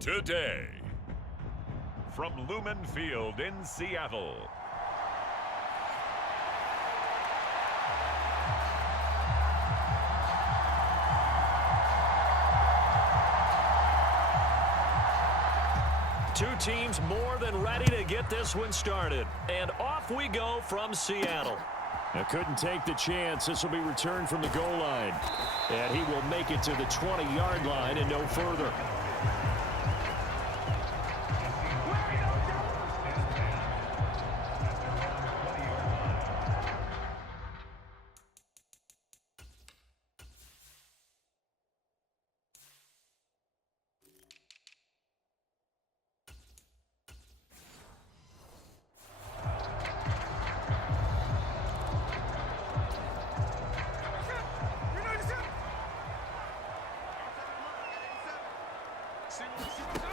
today. From Lumen Field in Seattle. Two teams more than ready to get this one started. And off we go from Seattle. Now couldn't take the chance. This will be returned from the goal line. And he will make it to the 20-yard line and no further.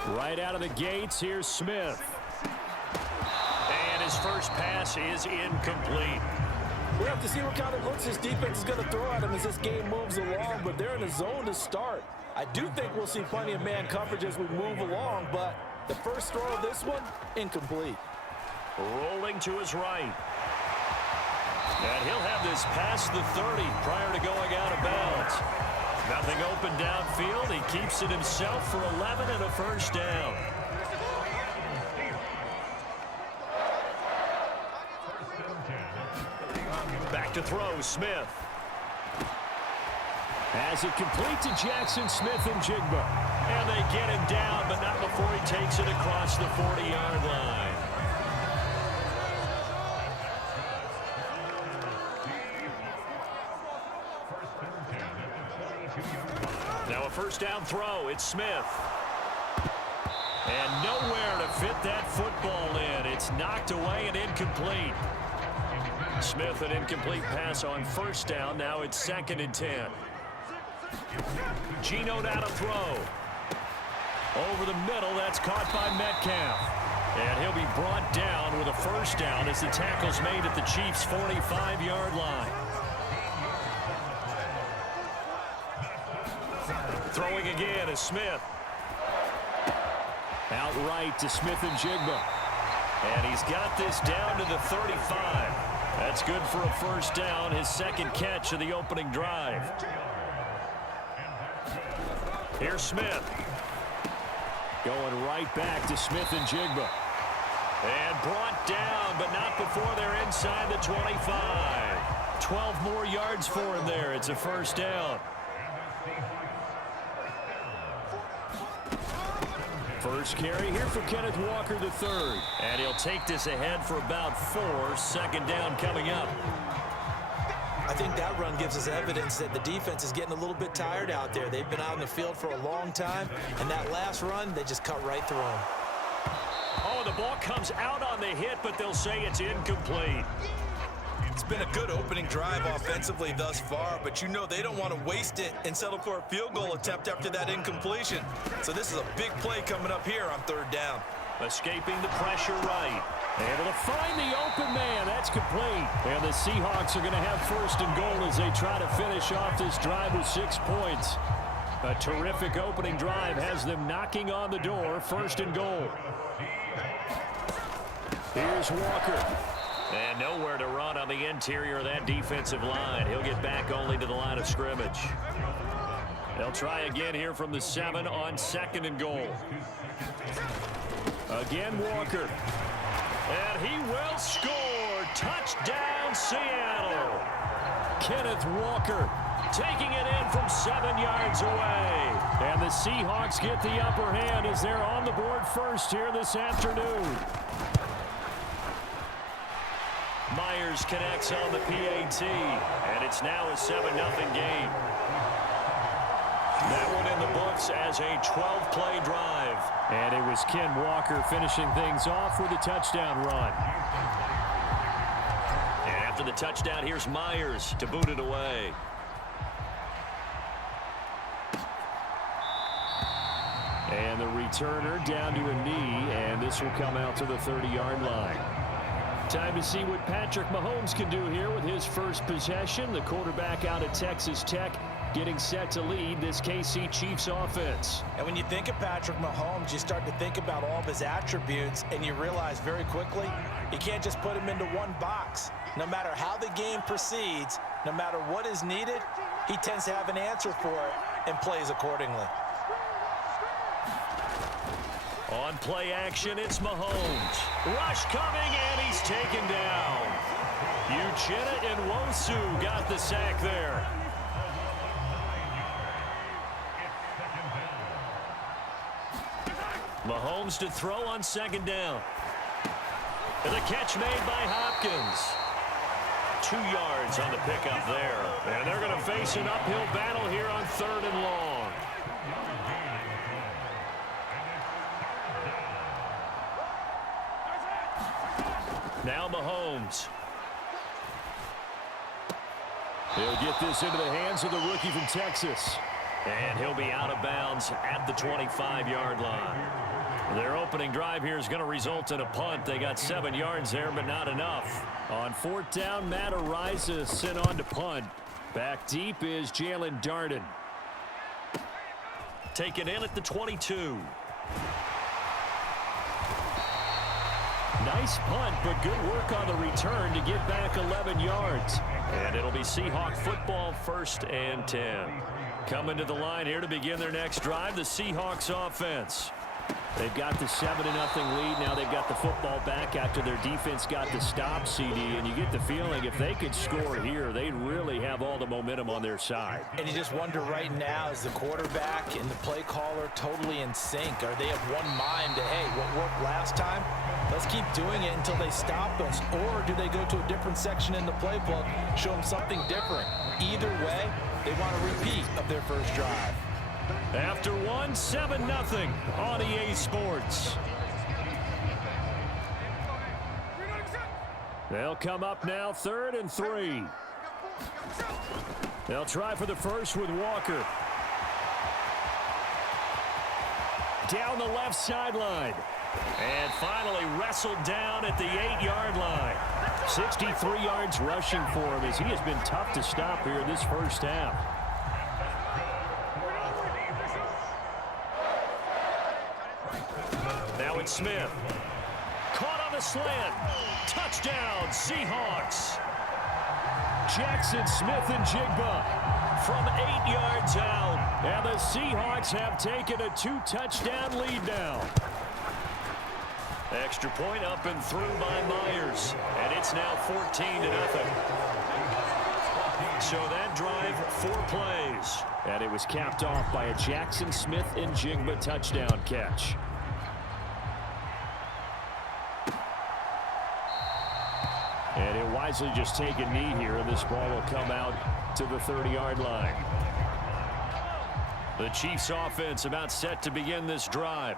Right out of the gates, here's Smith. And his first pass is incomplete. We'll have to see what kind of looks this defense is going to throw at him as this game moves along, but they're in a zone to start. I do think we'll see plenty of man coverage as we move along, but the first throw of this one, incomplete. Rolling to his right. And he'll have this past the 30 prior to going out of bounds. Nothing open downfield. He keeps it himself for 11 and a first down. Back to throw, Smith. Has it complete to Jackson Smith-Njigba. And they get him down, but not before he takes it across the 40-yard line. Now a first down throw. It's Smith. And nowhere to fit that football in. It's knocked away and incomplete. Smith, an incomplete pass on first down. Now it's 2nd and 10. Geno down to throw. Over the middle, that's caught by Metcalf. And he'll be brought down with a first down as the tackle's made at the Chiefs' 45-yard line. Throwing again is Smith. Outright to Smith-Njigba. And he's got this down to the 35. That's good for a first down, his second catch of the opening drive. Here's Smith. Going right back to Smith-Njigba. And brought down, but not before they're inside the 25. 12 more yards for him there. It's a first down. First carry here for Kenneth Walker III. And he'll take this ahead for about 4. 2nd down coming up. I think that run gives us evidence that the defense is getting a little bit tired out there. They've been out in the field for a long time, and that last run, they just cut right through them. Oh, the ball comes out on the hit, but they'll say it's incomplete. It's been a good opening drive offensively thus far, but you know they don't want to waste it and settle for a field goal attempt after that incompletion. So this is a big play coming up here on 3rd down. Escaping the pressure right. Able to find the open man. That's complete. And the Seahawks are going to have 1st and goal as they try to finish off this drive with 6 points. A terrific opening drive has them knocking on the door. 1st and goal. Here's Walker. And nowhere to run on the interior of that defensive line. He'll get back only to the line of scrimmage. They'll try again here from the 7 on 2nd and goal. Again, Walker. And he will score. Touchdown, Seattle. Kenneth Walker taking it in from 7 yards away. And the Seahawks get the upper hand as they're on the board first here this afternoon. Myers connects on the PAT, and it's now a 7-0 game. That one in the books as a 12-play drive. And it was Ken Walker finishing things off with a touchdown run. And after the touchdown, here's Myers to boot it away. And the returner down to a knee, and this will come out to the 30-yard line. Time to see what Patrick Mahomes can do here with his first possession. The quarterback out of Texas Tech getting set to lead this KC Chiefs offense. And when you think of Patrick Mahomes, you start to think about all of his attributes, and you realize very quickly you can't just put him into one box. No matter how the game proceeds, no matter what is needed, he tends to have an answer for it and plays accordingly. On play action, it's Mahomes. Rush coming, and he's taken down. Uchenna and Nwosu got the sack there. Mahomes to throw on second down. And the catch made by Hopkins. 2 yards on the pickup there. And they're going to face an uphill battle here on 3rd and long. Now Mahomes. He'll get this into the hands of the rookie from Texas. And he'll be out of bounds at the 25-yard line. Their opening drive here is going to result in a punt. They got 7 yards there, but not enough. On 4th down, Matt Ariza sent on to punt. Back deep is Jalen Darden. Taken in at the 22. Nice punt, but good work on the return to get back 11 yards. And it'll be Seahawk football, 1st and 10. Coming to the line here to begin their next drive, the Seahawks offense. They've got the 7-0 lead. Now they've got the football back after their defense got the stop, CD. And you get the feeling if they could score here, they'd really have all the momentum on their side. And you just wonder right now, is the quarterback and the play caller totally in sync? Are they of one mind to, hey, what worked last time? Let's keep doing it until they stop us. Or do they go to a different section in the playbook, show them something different? Either way, they want a repeat of their first drive. After 7-0 on EA Sports. They'll come up now 3rd and 3. They'll try for the first with Walker. Down the left sideline. And finally wrestled down at the 8-yard line. 63 yards rushing for him as he has been tough to stop here in this first half. Now it's Smith. Caught on the slant. Touchdown, Seahawks. Jackson Smith-Njigba from 8 yards out. And the Seahawks have taken a 2-touchdown lead now. Extra point up and through by Myers. And it's now 14-0. So that drive, 4 plays. And it was capped off by a Jackson Smith-Njigba touchdown catch. And he'll wisely just take a knee here, and this ball will come out to the 30-yard line. The Chiefs offense about set to begin this drive.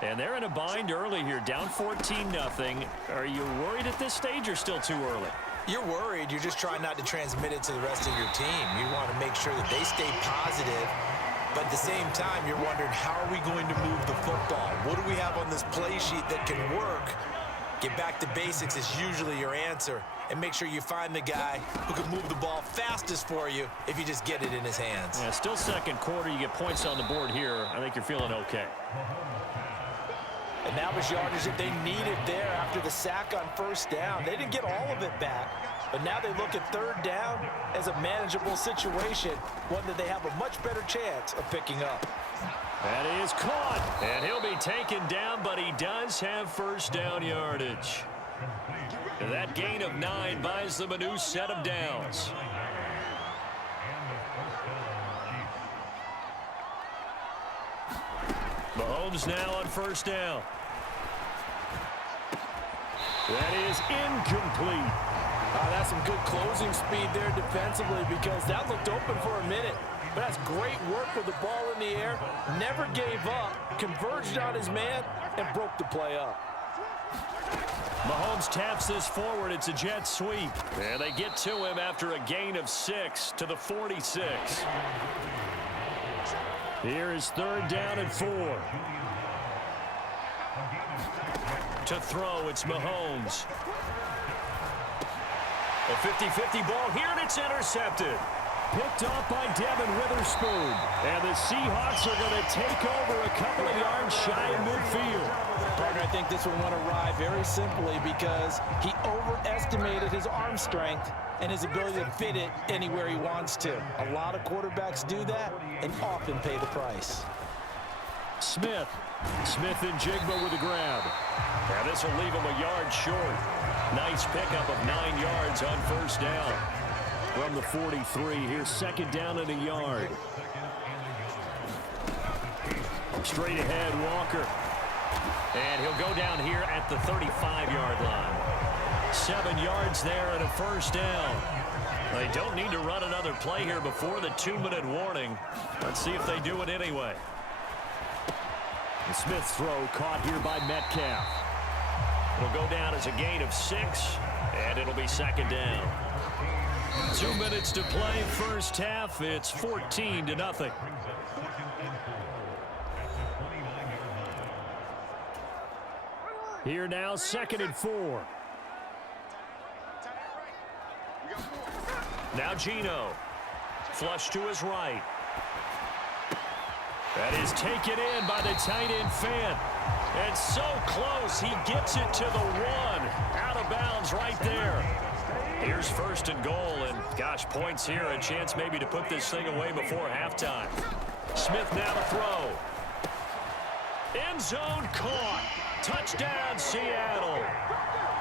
And they're in a bind early here, down 14-0. Are you worried at this stage or still too early? You're worried. You're just trying not to transmit it to the rest of your team. You want to make sure that they stay positive. But at the same time, you're wondering, how are we going to move the football? What do we have on this play sheet that can work? Get back to basics is usually your answer. And make sure you find the guy who can move the ball fastest for you if you just get it in his hands. Yeah, still second quarter. You get points on the board here. I think you're feeling okay. And that was yardage that they needed there after the sack on first down. They didn't get all of it back, but now they look at third down as a manageable situation, one that they have a much better chance of picking up. That is caught, and he'll be taken down, but he does have first down yardage. And that gain of 9 buys them a new set of downs. Mahomes now on first down. That is incomplete. That's some good closing speed there defensively, because that looked open for a minute. But that's great work with the ball in the air. Never gave up, converged on his man, and broke the play up. Mahomes taps this forward. It's a jet sweep. And they get to him after a gain of 6 to the 46. Here is third down and 4. To throw, it's Mahomes. A 50-50 ball here, and it's intercepted. picked off by Devin Witherspoon. And the Seahawks are going to take over a couple of yards shy of midfield. Partner, I think this one went awry very simply because he overestimated his arm strength and his ability to fit it anywhere he wants to. A lot of quarterbacks do that and often pay the price. Smith and Jigba with a grab. Now this will leave him a yard short. Nice pickup of 9 yards on first down. From the 43, here's second down and a yard. Straight ahead, Walker. And he'll go down here at the 35-yard line. 7 yards there and a first down. They don't need to run another play here before the 2-minute warning. Let's see if they do it anyway. The Smith throw caught here by Metcalf. It'll go down as a gain of 6, and it'll be second down. 2 minutes to play first half. It's 14-0. Here now, 2nd and 4. Now Geno. Flush to his right. That is taken in by the tight end Fant. And so close, he gets it to the 1. Out of bounds right there. Here's 1st and goal, and gosh, points here. A chance maybe to put this thing away before halftime. Smith now to throw. End zone caught. Touchdown, Seattle.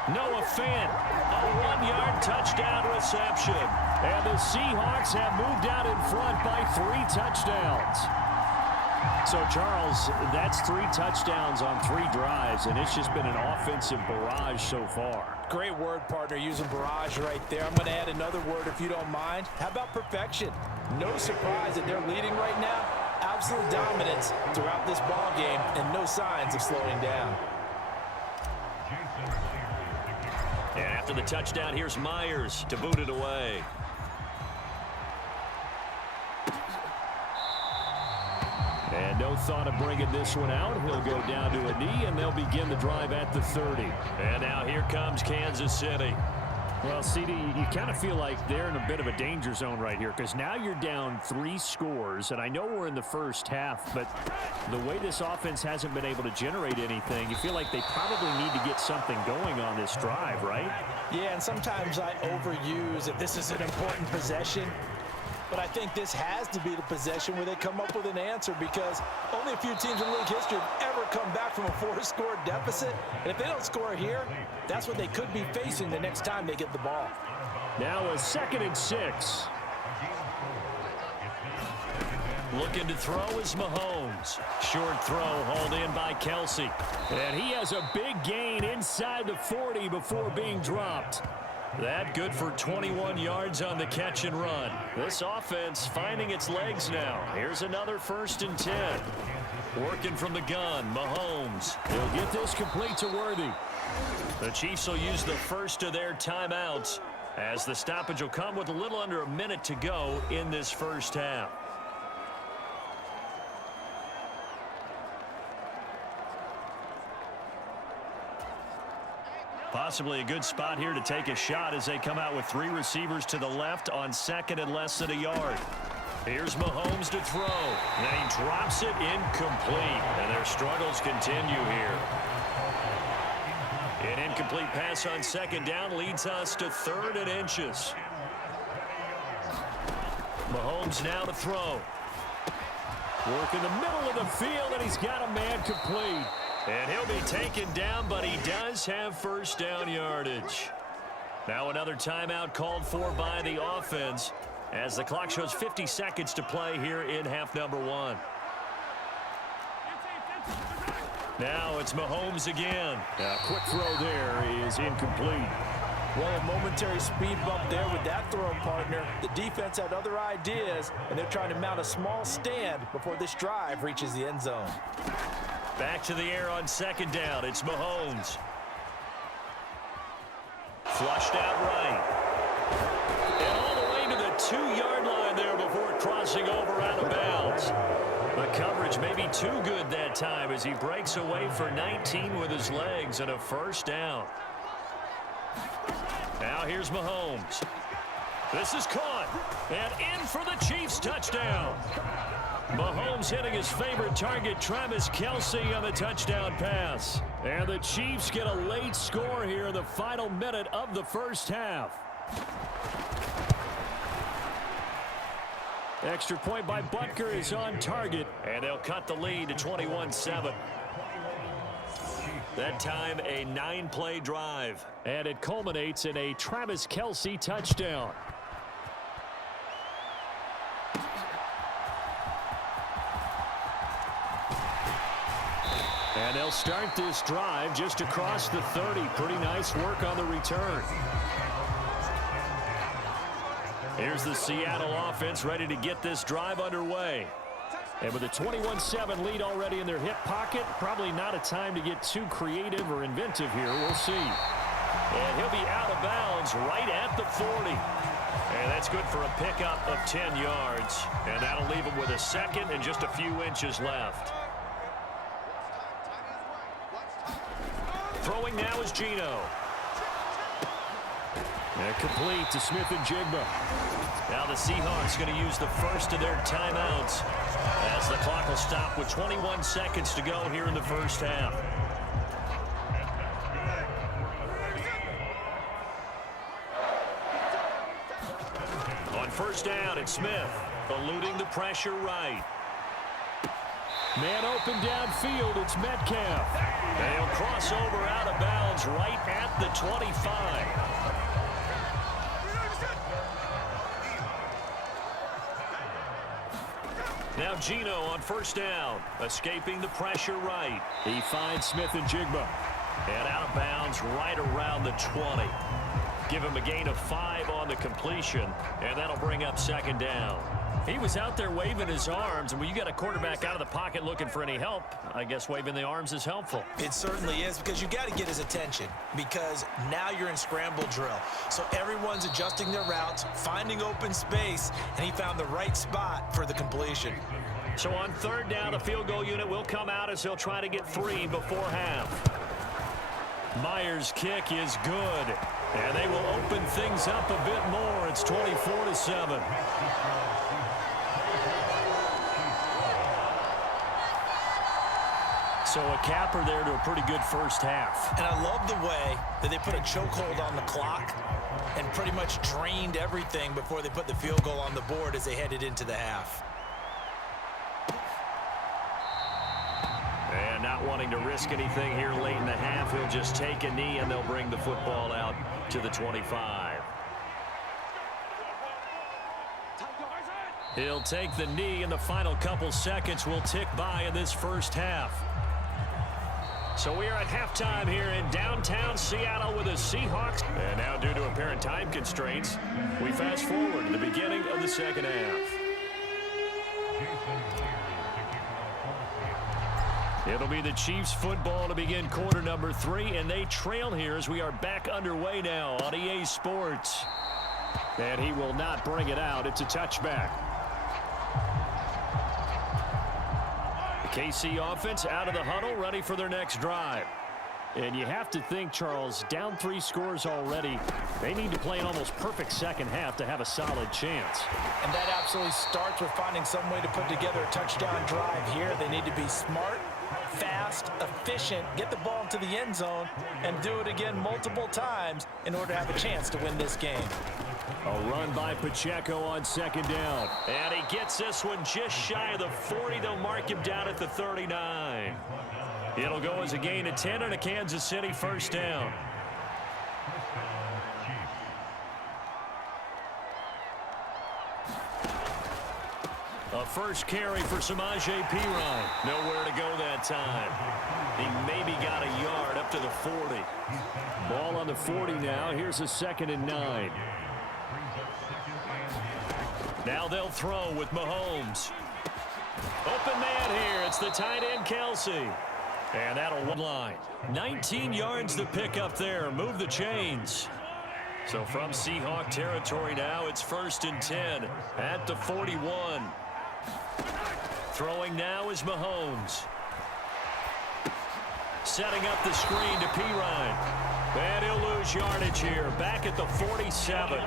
Noah Fant, a 1-yard touchdown reception. And the Seahawks have moved out in front by 3 touchdowns. So, Charles, that's 3 touchdowns on 3 drives, and it's just been an offensive barrage so far. Great word, partner, using barrage right there. I'm going to add another word if you don't mind. How about perfection? No surprise that they're leading right now. Absolute dominance throughout this ball game and no signs of slowing down. And after the touchdown, here's Myers to boot it away. And no thought of bringing this one out. He'll go down to a knee, and they'll begin the drive at the 30. And now here comes Kansas City. Well, CD, you kind of feel like they're in a bit of a danger zone right here because now you're down 3 scores, and I know we're in the first half, but the way this offense hasn't been able to generate anything, you feel like they probably need to get something going on this drive, right? Yeah, and sometimes I overuse that this is an important possession. But I think this has to be the possession where they come up with an answer because only a few teams in league history have ever come back from a 4-score deficit. And if they don't score here, that's what they could be facing the next time they get the ball. Now a 2nd and 6. Looking to throw is Mahomes. Short throw hauled in by Kelsey. And he has a big gain inside the 40 before being dropped. That good for 21 yards on the catch and run. This offense finding its legs now. Here's another 1st and 10. Working from the gun, Mahomes. He'll get this complete to Worthy. The Chiefs will use the first of their timeouts as the stoppage will come with a little under a minute to go in this first half. Possibly a good spot here to take a shot as they come out with 3 receivers to the left on 2nd and less than a yard. Here's Mahomes to throw. And he drops it incomplete. And their struggles continue here. An incomplete pass on 2nd down leads us to 3rd and inches. Mahomes now to throw. Work in the middle of the field, and he's got a man complete. And he'll be taken down, but he does have first down yardage. Now another timeout called for by the offense as the clock shows 50 seconds to play here in half number 1. Now it's Mahomes again. Quick throw there is incomplete. Well, a momentary speed bump there with that throw, partner. The defense had other ideas, and they're trying to mount a small stand before this drive reaches the end zone. Back to the air on 2nd down. It's Mahomes. Flushed out right. And all the way to the 2-yard line there before crossing over out of bounds. The coverage may be too good that time as he breaks away for 19 with his legs and a first down. Now here's Mahomes. This is caught. And in for the Chiefs touchdown. Mahomes hitting his favorite target, Travis Kelce, on the touchdown pass. And the Chiefs get a late score here in the final minute of the first half. Extra point by Butker is on target. And they'll cut the lead to 21-7. That time a 9-play drive. And it culminates in a Travis Kelce touchdown. And they'll start this drive just across the 30. Pretty nice work on the return. Here's the Seattle offense ready to get this drive underway. And with a 21-7 lead already in their hip pocket, probably not a time to get too creative or inventive here. We'll see. And he'll be out of bounds right at the 40. And that's good for a pickup of 10 yards. And that'll leave him with a second and just a few inches left. Throwing now is Geno. And complete to Smith and Jigba. Now the Seahawks going to use the first of their timeouts as the clock will stop with 21 seconds to go here in the first half. On first down, it's Smith, eluding the pressure right. Man open downfield, it's Metcalf. And he'll cross over out of bounds right at the 25. Now Geno on first down, escaping the pressure right. He finds Smith and Jigba. And out of bounds right around the 20. Give him a gain of 5 on the completion, and that'll bring up second down. He was out there waving his arms, and when you got a quarterback out of the pocket looking for any help, I guess waving the arms is helpful. It certainly is, because you got to get his attention, because now you're in scramble drill. So everyone's adjusting their routes, finding open space, and he found the right spot for the completion. So on third down, the field goal unit will come out as he'll try to get 3 before half. Myers' kick is good, and they will open things up a bit more. It's 24-7. So a capper there to a pretty good first half. And I love the way that they put a chokehold on the clock and pretty much drained everything before they put the field goal on the board as they headed into the half. And not wanting to risk anything here late in the half, he'll just take a knee and they'll bring the football out to the 25. He'll take the knee, and the final couple seconds will tick by in this first half. So we are at halftime here in downtown Seattle with the Seahawks. And now, due to apparent time constraints, we fast forward to the beginning of the second half. It'll be the Chiefs football to begin quarter number 3, and they trail here as we are back underway now on EA Sports. And he will not bring it out. It's a touchback. The KC offense out of the huddle, ready for their next drive. And you have to think, Charles, down 3 scores already. They need to play an almost perfect second half to have a solid chance. And that absolutely starts with finding some way to put together a touchdown drive here. They need to be smart, fast, efficient, get the ball into the end zone, and do it again multiple times in order to have a chance to win this game. A run by Pacheco on second down. And he gets this one just shy of the 40. They'll mark him down at the 39. It'll go as a gain of 10 and a Kansas City first down. A first carry for Samaje Perine. Nowhere to go that time. He maybe got a yard up to the 40. Ball on the 40 now. Here's a 2nd and 9. Now they'll throw with Mahomes. Open man here. It's the tight end, Kelce. And that'll one line. 19 yards to pick up there. Move the chains. So from Seahawk territory now, it's 1st and 10 at the 41. Throwing now is Mahomes. Setting up the screen to Perine. And he'll lose yardage here. Back at the 47.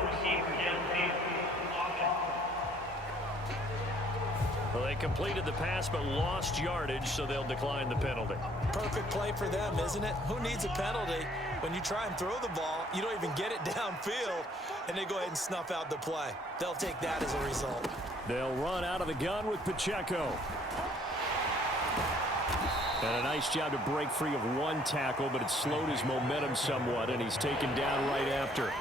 Well, they completed the pass but lost yardage, so they'll decline the penalty. Perfect play for them, isn't it? Who needs a penalty when you try and throw the ball, you don't even get it downfield, and they go ahead and snuff out the play. They'll take that as a result. They'll run out of the gun with Pacheco. And a nice job to break free of one tackle, but it slowed his momentum somewhat, and he's taken down right after.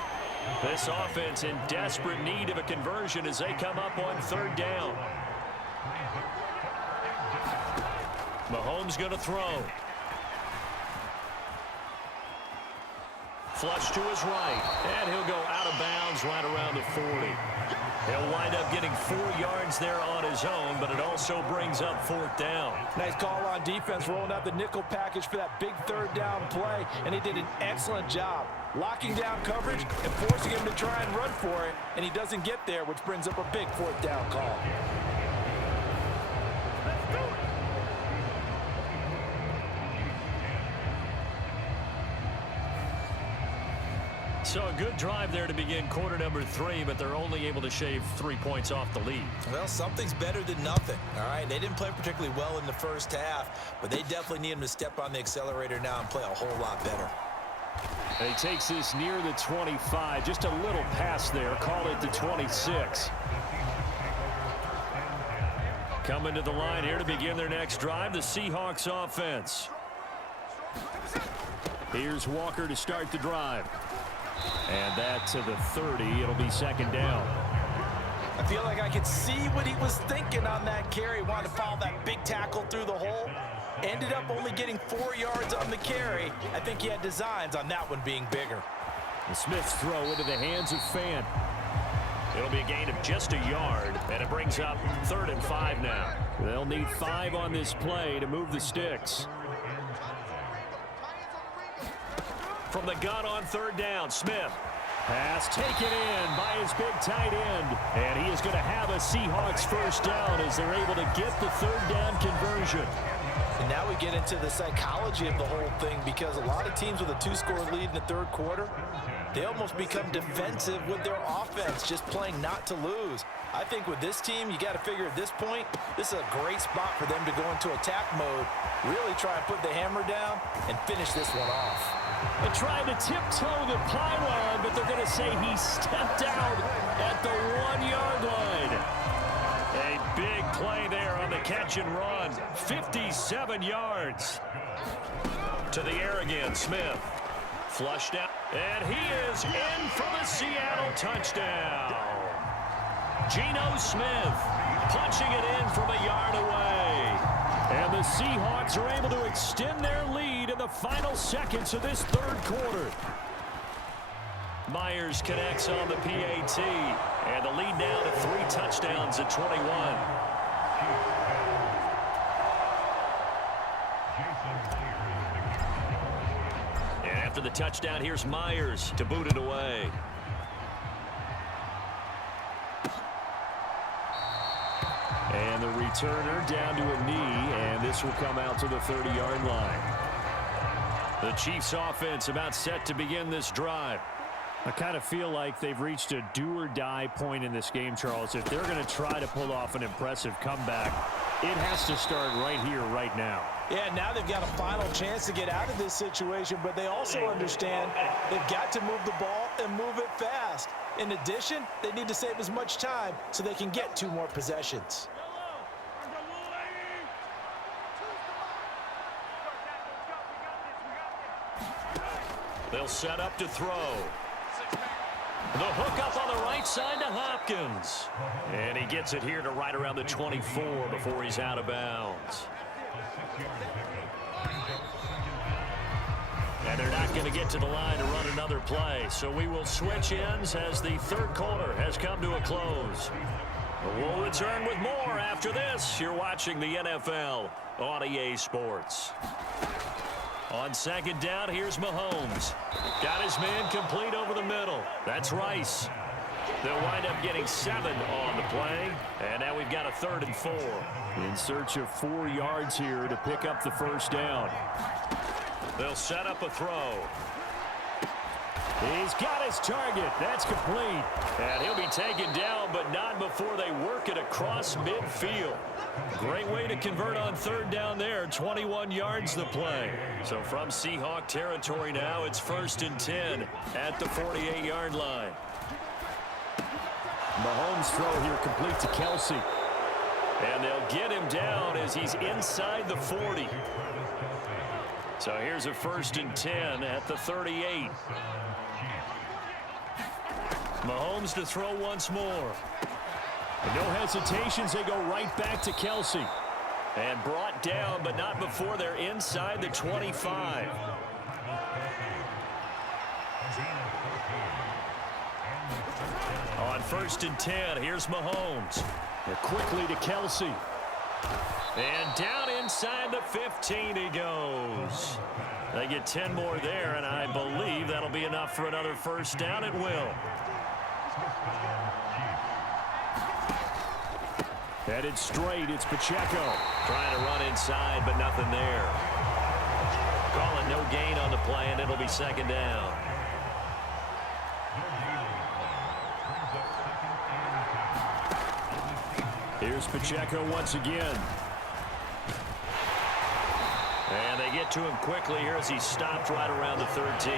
This offense in desperate need of a conversion as they come up on third down. Mahomes going to throw. Flush to his right, and he'll go out of bounds right around the 40. He'll wind up getting 4 yards there on his own, but it also brings up fourth down. Nice call on defense, rolling out the nickel package for that big third down play, and he did an excellent job locking down coverage and forcing him to try and run for it, and he doesn't get there, which brings up a big fourth down call. So a good drive there to begin quarter number 3, but they're only able to shave 3 points off the lead. Well, something's better than nothing, all right? They didn't play particularly well in the first half, but they definitely need him to step on the accelerator now and play a whole lot better. And he takes this near the 25. Just a little pass there. Call it the 26. Coming to the line here to begin their next drive, the Seahawks offense. Here's Walker to start the drive. And that to the 30. It'll be second down. I feel like I could see what he was thinking on that carry. Wanted to follow that big tackle through the hole. Ended up only getting 4 yards on the carry. I think he had designs on that one being bigger. The Smith's throw into the hands of Fan. It'll be a gain of just a yard, and it brings up 3rd and 5 now. They'll need 5 on this play to move the sticks. From the gun on third down, Smith. Pass taken in by his big tight end. And he is going to have a Seahawks first down as they're able to get the third down conversion. And now we get into the psychology of the whole thing, because a lot of teams with a 2-score lead in the third quarter, they almost become defensive with their offense, just playing not to lose. I think with this team, you got to figure at this point, this is a great spot for them to go into attack mode, really try and put the hammer down and finish this one off. They're trying to tiptoe the pylon, but they're going to say he stepped out at the 1-yard line. A big play there on the catch and run. 57 yards. To the air again, Smith. Flushed out, and he is in for the Seattle touchdown. Geno Smith punching it in from a yard away. And the Seahawks are able to extend their lead in the final seconds of this third quarter. Myers connects on the PAT, and the lead now to 3 touchdowns at 21. And after the touchdown, here's Myers to boot it away. And the returner down to a knee, and this will come out to the 30-yard line. The Chiefs offense about set to begin this drive. I kind of feel like they've reached a do-or-die point in this game, Charles. If they're going to try to pull off an impressive comeback, it has to start right here, right now. Yeah, now they've got a final chance to get out of this situation, but they also understand they've got to move the ball and move it fast. In addition, they need to save as much time so they can get 2 more possessions. They'll set up to throw. The hook up on the right side to Hopkins. And he gets it here to right around the 24 before he's out of bounds. And they're not going to get to the line to run another play. So we will switch ends as the third quarter has come to a close. We'll return with more after this. You're watching the NFL on EA Sports. On second down, here's Mahomes. Got his man complete over the middle. That's Rice. They'll wind up getting 7 on the play. And now we've got a 3rd and 4. In search of 4 yards here to pick up the first down. They'll set up a throw. He's got his target. That's complete. And he'll be taken down, but not before they work it across midfield. Great way to convert on third down there. 21 yards the play. So from Seahawk territory now, it's 1st and 10 at the 48-yard line. Mahomes' throw here complete to Kelsey. And they'll get him down as he's inside the 40. So here's a 1st and 10 at the 38. Mahomes to throw once more. No hesitations. They go right back to Kelsey. And brought down, but not before they're inside the 25. On 1st and 10, here's Mahomes. Quickly to Kelsey. And down inside the 15 he goes. They get 10 more there, and I believe that'll be enough for another 1st down. It will. Headed straight, it's Pacheco. Trying to run inside, but nothing there. Calling no gain on the play, and it'll be 2nd down. Here's Pacheco once again. And they get to him quickly here as he's stopped right around the 13.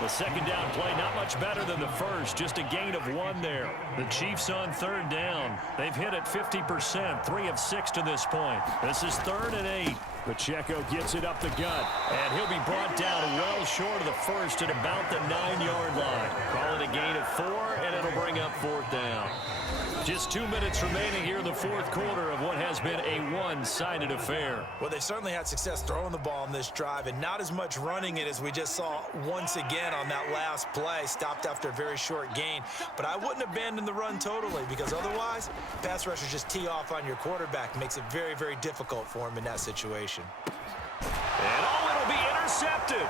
The 2nd down play not much better than the first, just a gain of 1 there. The Chiefs on 3rd down. They've hit it 50%, 3 of 6 to this point. This is 3rd and 8. Pacheco gets it up the gut. And he'll be brought down well short of the first at about the 9-yard line. Call it a gain of 4, and it'll bring up 4th down. Just 2 minutes remaining here in the 4th quarter of what has been a one-sided affair. Well, they certainly had success throwing the ball in this drive and not as much running it as we just saw once again on that last play. Stopped after a very short gain. But I wouldn't abandon the run totally because otherwise, pass rushers just tee off on your quarterback. Makes it very, very difficult for him in that situation. And it'll be intercepted.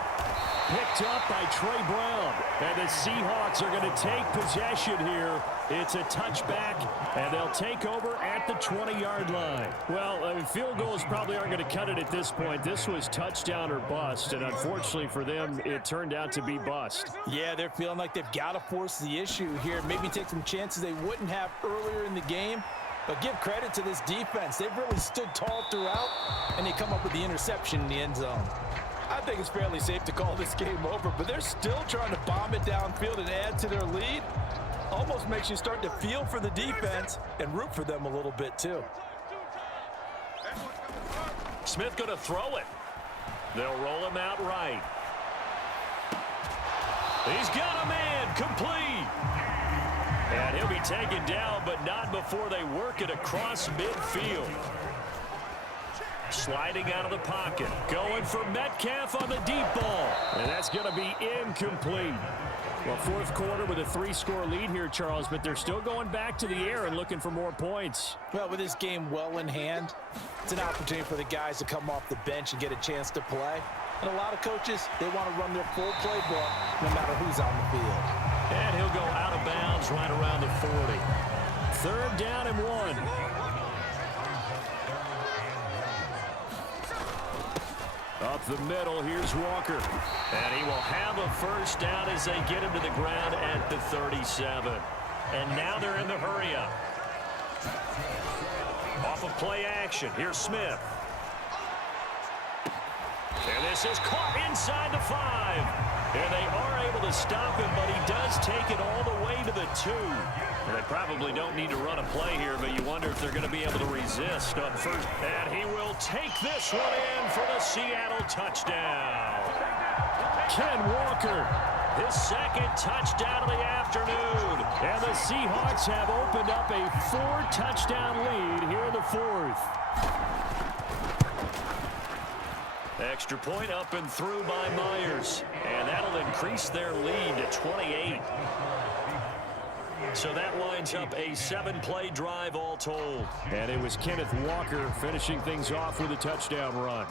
Picked up by Trey Brown. And the Seahawks are going to take possession here. It's a touchback, and they'll take over at the 20-yard line. Well, I mean, field goals probably aren't going to cut it at this point. This was touchdown or bust, and unfortunately for them, it turned out to be bust. Yeah, they're feeling like they've got to force the issue here. Maybe take some chances they wouldn't have earlier in the game. But give credit to this defense. They've really stood tall throughout, and they come up with the interception in the end zone. I think it's fairly safe to call this game over, but they're still trying to bomb it downfield and add to their lead. Almost makes you start to feel for the defense and root for them a little bit, too. Smith going to throw it. They'll roll him out right. He's got a man, complete. And he'll be taken down, but not before they work it across midfield. Sliding out of the pocket. Going for Metcalf on the deep ball. And that's going to be incomplete. Well, 4th quarter with a 3-score lead here, Charles, but they're still going back to the air and looking for more points. Well, with this game well in hand, it's an opportunity for the guys to come off the bench and get a chance to play. And a lot of coaches, they want to run their full playbook no matter who's on the field. And he'll go out of bounds right around the 40. 3rd down and 1. Up the middle, here's Walker. And he will have a 1st down as they get him to the ground at the 37. And now they're in the hurry-up. Off of play action, here's Smith. And this is caught inside the 5. And they are able to stop him, but he does take it all the way to the 2. And they probably don't need to run a play here, but you wonder if they're going to be able to resist on first. And he will take this one in for the Seattle touchdown. Ken Walker. His 2nd touchdown of the afternoon. And the Seahawks have opened up a 4-touchdown lead here in the 4th. Extra point up and through by Myers. And that'll increase their lead to 28. So that lines up a 7-play drive all told. And it was Kenneth Walker finishing things off with a touchdown run.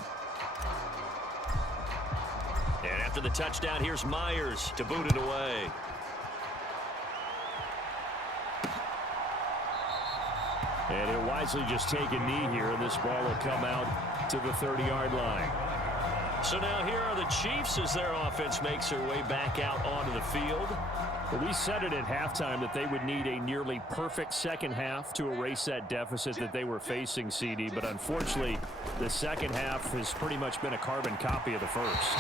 And after the touchdown, here's Myers to boot it away. And he'll wisely just take a knee here, and this ball will come out to the 30-yard line. So now here are the Chiefs as their offense makes their way back out onto the field. Well, we said it at halftime that they would need a nearly perfect second half to erase that deficit that they were facing, CD. But unfortunately, the second half has pretty much been a carbon copy of the first.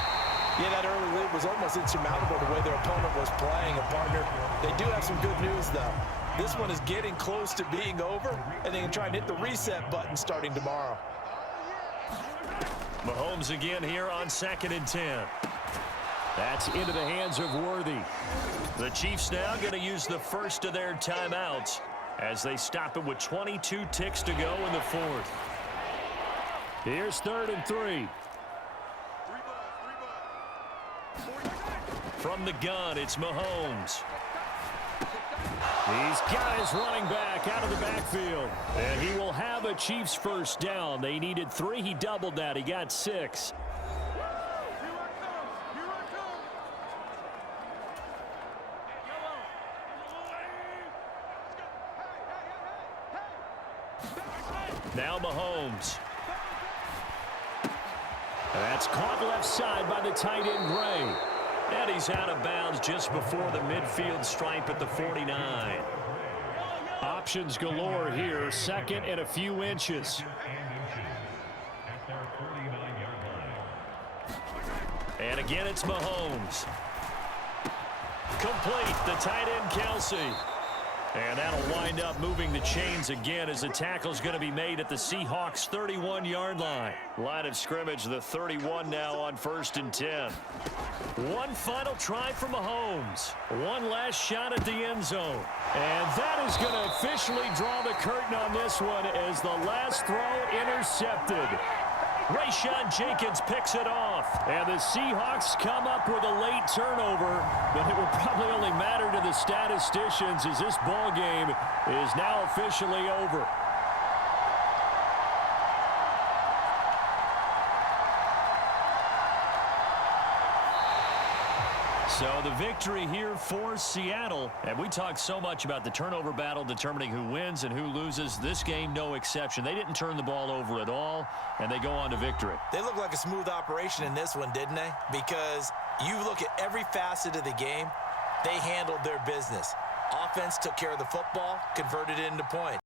Yeah, that early lead was almost insurmountable the way their opponent was playing. And, partner, they do have some good news, though. This one is getting close to being over, and they can try and hit the reset button starting tomorrow. Mahomes again here on 2nd and 10. That's into the hands of Worthy. The Chiefs now going to use the first of their timeouts as they stop it with 22 ticks to go in the fourth. Here's 3rd and 3. From the gun, it's Mahomes. He's got his running back out of the backfield. And he will have a Chiefs first down. They needed 3. He doubled that. He got 6. Now Mahomes. That's caught left side by the tight end, Gray. And he's out of bounds just before the midfield stripe at the 49. Options galore here. 2nd and a few inches. And again, it's Mahomes. Complete, the tight end, Kelsey. And that'll wind up moving the chains again as the tackle's going to be made at the Seahawks' 31-yard line. Line of scrimmage, the 31 now on 1st and 10. One final try for Mahomes. One last shot at the end zone. And that is going to officially draw the curtain on this one as the last throw intercepted. Rayshawn Jenkins picks it off. And the Seahawks come up with a late turnover, but it will probably only matter to the statisticians as this ball game is now officially over. So the victory here for Seattle. And we talked so much about the turnover battle determining who wins and who loses. This game, no exception. They didn't turn the ball over at all, and they go on to victory. They look like a smooth operation in this one, didn't they? Because you look at every facet of the game, they handled their business. Offense took care of the football, converted it into points.